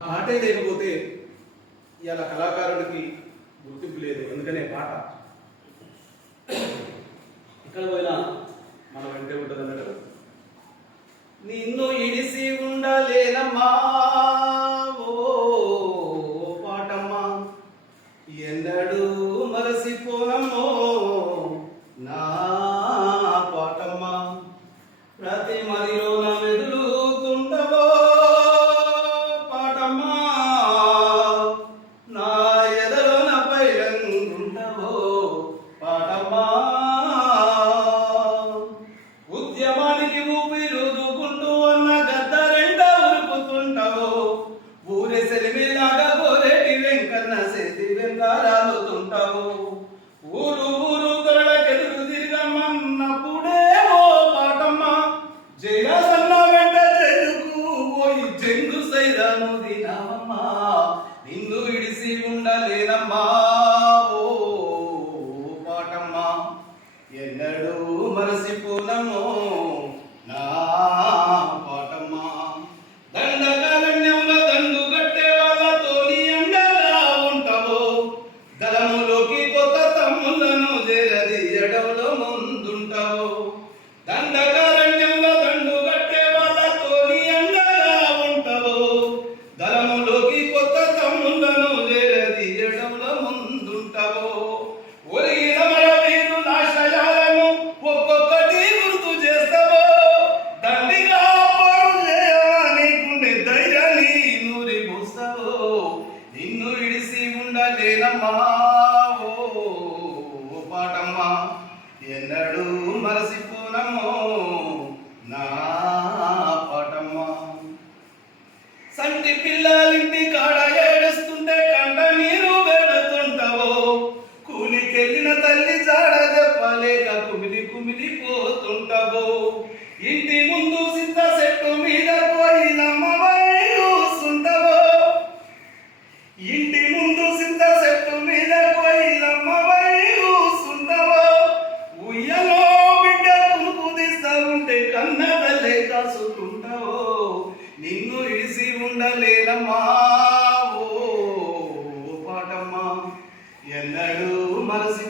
పాటే లేకపోతే ఇవాళ కళాకారుడికి గుర్తింపు లేదు. అందుకనే పాట ఇక్కడ పోయినా మన వెంటే ఉంటుంది అన్నాడు. నిన్ను ఇడిసి ఉండలేనమ్మా ఓ పాటమ్మా, ఎన్నడూ మరసిపోనమ్మో నా పాటమ్మా, ప్రతి మదిలో నా మెదులుతుండవో పాటమ్మా, నా ఎదలో నా పైలంగుండవో పాటమ్మా, ఉద్యమానికి ఊపిరుదుకుంటూ అన్న గద్దరెండ ఉరుకుతుంటావో, ఊరే సెలిమిలాగా పోరేటి వెంకన్న సేతి వెంకారాలుతుంటావో, ఊరు ఊరు తొరలకెదురు తిరిగమ్మన్నప్పుడే ఓ పాటమ్మా, జయసన్న వెంట చెరుకు పోయి జంగు సైరాను దినమ్మా, నిన్ను ఇడిసి ఉండలేనమ్మా ఓ పాటమ్మా, ఎన్నడూ మరసిపోనమ్మో నా పాటమ్మా, దండకారణ్యంలో దండు కట్టే వాళ్ళతోని అండగా ఉంటావో, దళములోకి కొత్త తమ్ములను చేరదీయడంలో ముందుంటావో, దండకారణ్యంలో దండు కట్టే వాళ్ళతోని అండగా ఉంటావో, దళములోకి కొత్త తమ్ములను చేరదీయడంలో ముందుంటావో, ఒరిగిన మన వీరు నాశయాలను ఒక్కొక్కటి గుర్తు చేస్తావో, దండిగా పోరు చేయని గుండె ధైర్యాన్ని నూరి పోస్తావో, నిన్ను ఇడిసి ఉండలేనమ్మా ఓ పాటమ్మా, ఎన్నడూ మరసిపోనమ్మో నా పాటమ్మా, సంటి పిల్లలింటి కాడ ఏడుస్తుంటే కంట నీరు పెడుతుంటావో, కూలికెళ్ళిన తల్లి జాడ చెప్పలేక కుమిలి కుమిలి పోతుంటావో, ఇంటి ముందు సింత చెట్టు మీద పోయినమ్మవై కూసుంటావో, ఇంటి ముందు సింత చెట్టు మీద పోయినమ్మవై కూసుంటావో, ఉయ్యలో బిడ్డ కునుకు తీస్తా ఉంటే కన్న తల్లే కాసుకుంటావో, నిన్ను ఇడిసి ఉండలేనమ్మా ఓ పాటమ్మా, ఎన్నడూ మరసి